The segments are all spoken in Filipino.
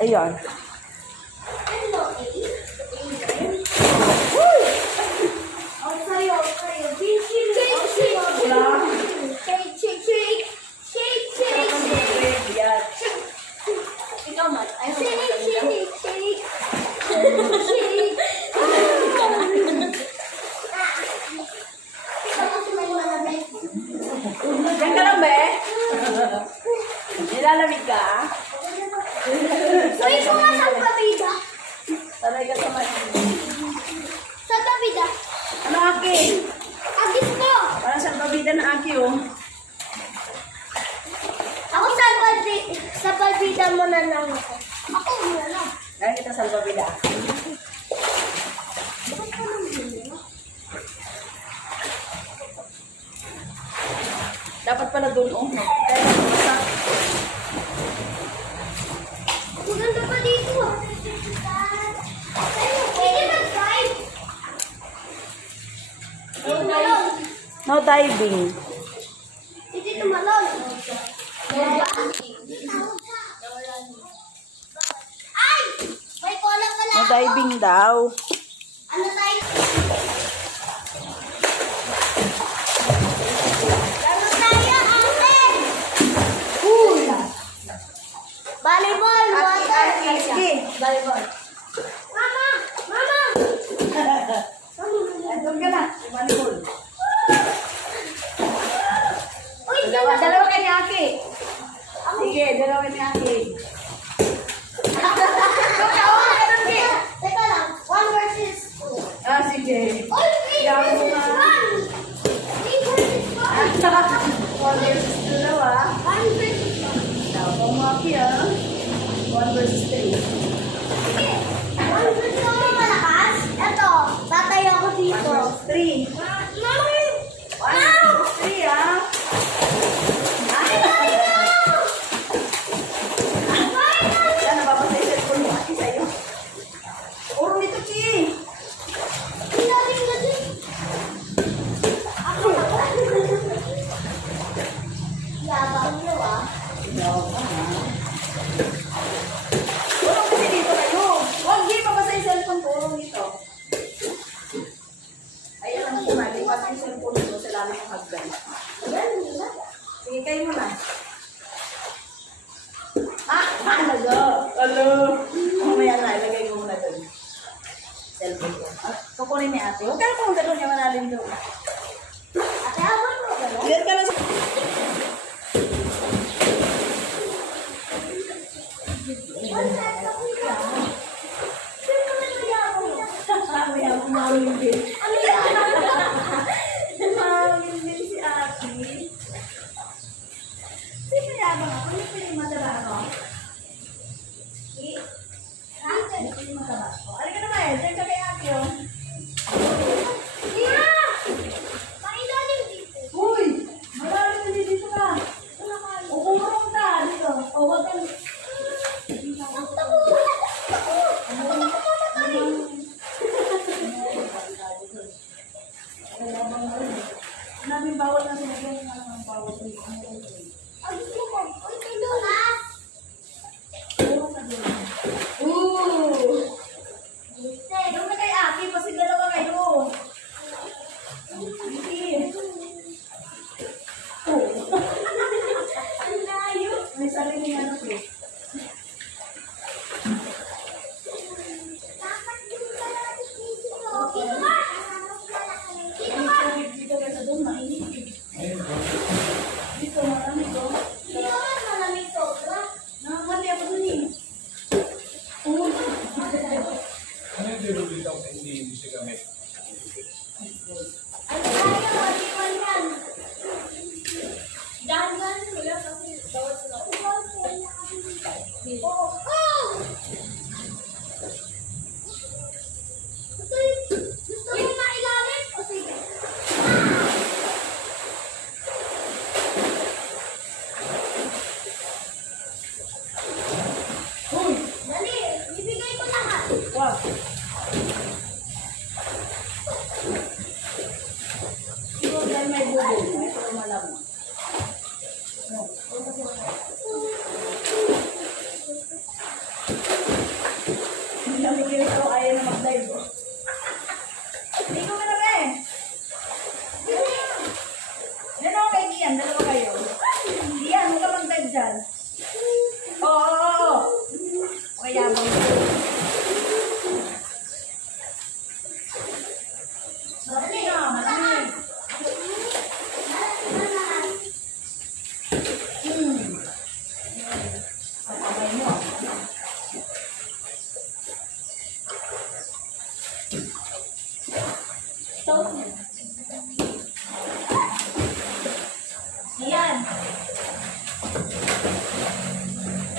Ayan. Diyan ka lang, be? Nilalamig ka? Uy, kung sa pabida. Sanay ka sa mga. Sa pabida. Ano, Aki? Agis ko. Parang sa pabida ng Aki, oh. Ako sa pabida mo na lang ako. Ako muna lang. Dahil kita sa pabida. Bakit ka nang bili? Dapat pala doon, oh. Kaya masak. Maganda pa dito. Hindi mag-drive. No diving. Hindi tumalon. Ay! May kolang pala No ako. diving daw. Ano tayo? Ano tayo, ate? Pool. Volleyball, water. Sige. Volleyball. Mama! Mama! Doon ka na. Volleyball. Uy, Dalawa kayo ni Aki. Sige, dalawa ni Aki. Teka lang. 1 versus 2. Ah, sige. Uy, 3 Yaw mo versus nga. 1. 3 versus 1. 1 versus 2 daw, ah. 1 versus 1. Daw po mo Aki, ah. 1 versus 3. Sige. 1 versus 1 malakas. Ito, tatayo ako dito. 3. Mami! 1 versus 3, ah. Yan, napapasay sa cellphone mo Aki sa'yo. Puro nito, Ki. Yabang nyo ah. Puro kasi dito kayo. Huwag, Ki, papasay cellphone. Puro nito. Ay, alam ko na. Di pasay cellphone nito sa lalim ng hagdan. Sige, kayo muna. Hello. Mamaya na, ilagay ko muna doon. Cellphone ko. Kukunin ni ate. Huwag ka na pumunta doon, yung malalim doon. Ate, habang mo ba? Diyan ka na sa... Mamaya, kumawin din. Ano yan? Kumawin din si ate. Sino yabang ako? Hindi ko yung mataba ako. Hindi ko yung mataba ako. Alika naman eh, diyan ka kay ate, oh. Mia! Pakilalim dito. Uy! Malalim na dito ka. Ukurong ka dito. O, wag kang... Namin bawal na sinagyan ng mga bawal. Doon na kay ate, kasi dalawa kayo. Sige. May sarili nga na eh. Dito kasi doon, mainit eh. Dito, malamig oh. Nakakali ako dun eh. Ano yung dinulita ko hindi siya gamit? Gusto mo mailalim? O sige. Uy! Dali, ibigay ko lahat. Wag! Siguro dahil may bubog, may pero malamang. No, kasi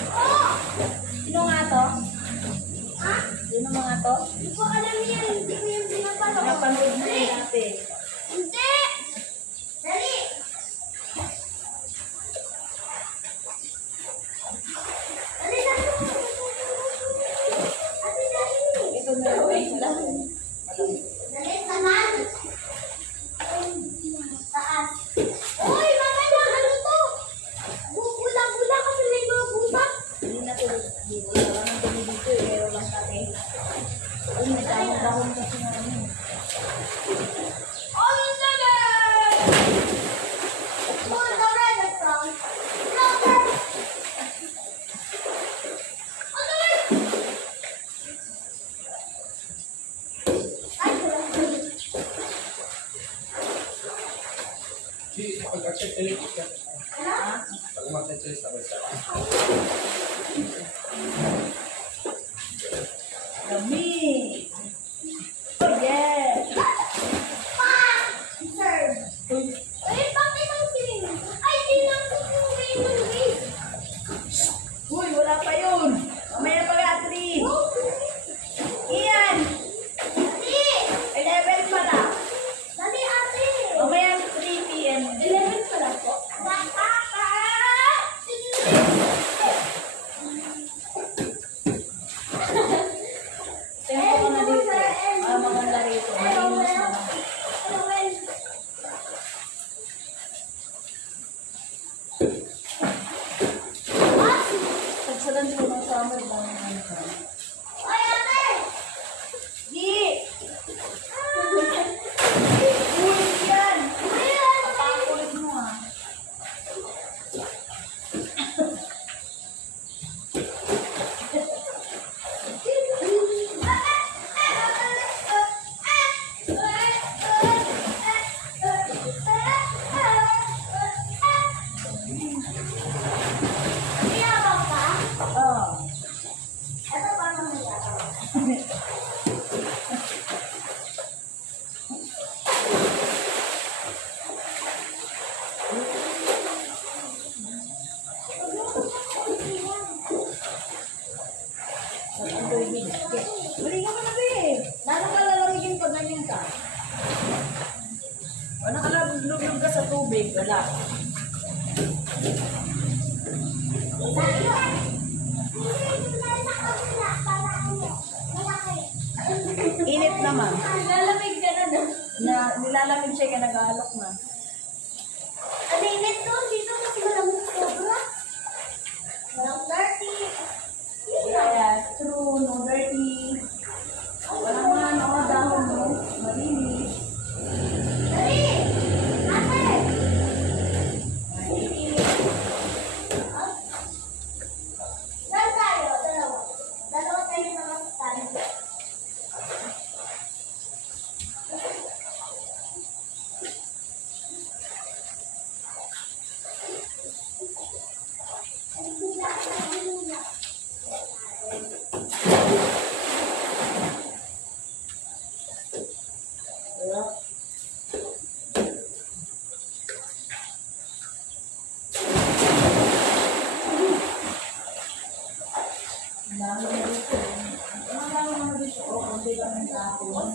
Oh! Sino nga to? Ha? Sino mga to? Hindi ko alam yan. Hindi ko yung pinapanood. Napanood mo Dali! yun dati. Hindi! Dali! Dali, dali! Ate, dali! Ito na yun sila. Dali, tanan! Taas. Uy, mamaya, ano to? Bula-bula kasi may mga butak. Hindi na tulad. Hindi ko lang ang dumi dito eh. Meron lang kate. Ay, may dahon-dahon kasi na ano. Oh, dali! Oh, dali, that's wrong. Dali! Oh, dali! Ay, dali. Si, pag-check ulit ka. Ano? Pag mag-check sa basta. Dami! Yes! Serve. Eh, bakit ang sinin? Ay, tinangkot yung railway. Uy, wala pa yun! Mamaya pa nga, 3! Iyan! Dali! 11 pa na! Dali, ate! Mamaya 3 p.m. 11 pala po. Tempo ko na dito. Maganda rito. Malinis naman. Pagsalan ko ng summer lang naman ka. Ay, ate! Gi! Uy, yan! Papakulit mo ah. Iyabang ka? Oo. Ito paano mayabang? Balik ka na eh. Lalo ka lalamigin pag ganyan ka. O nakalulog ka sa tubig. Wala. Init naman. Lalamig ka na doon. Nilalamig siya ka nag-aalok na. Ang init doon, dito kasi malamig sobra. Walang dirty. Yes, true. No dirty. Wala nga ano dahon mo. Malinis. Dali! Ate! Saan tayo? Dalawa. Dalawa tayo na tayo. Wala. Ang dami na dito. Ang dami na dito. O, konti lang ang dahon.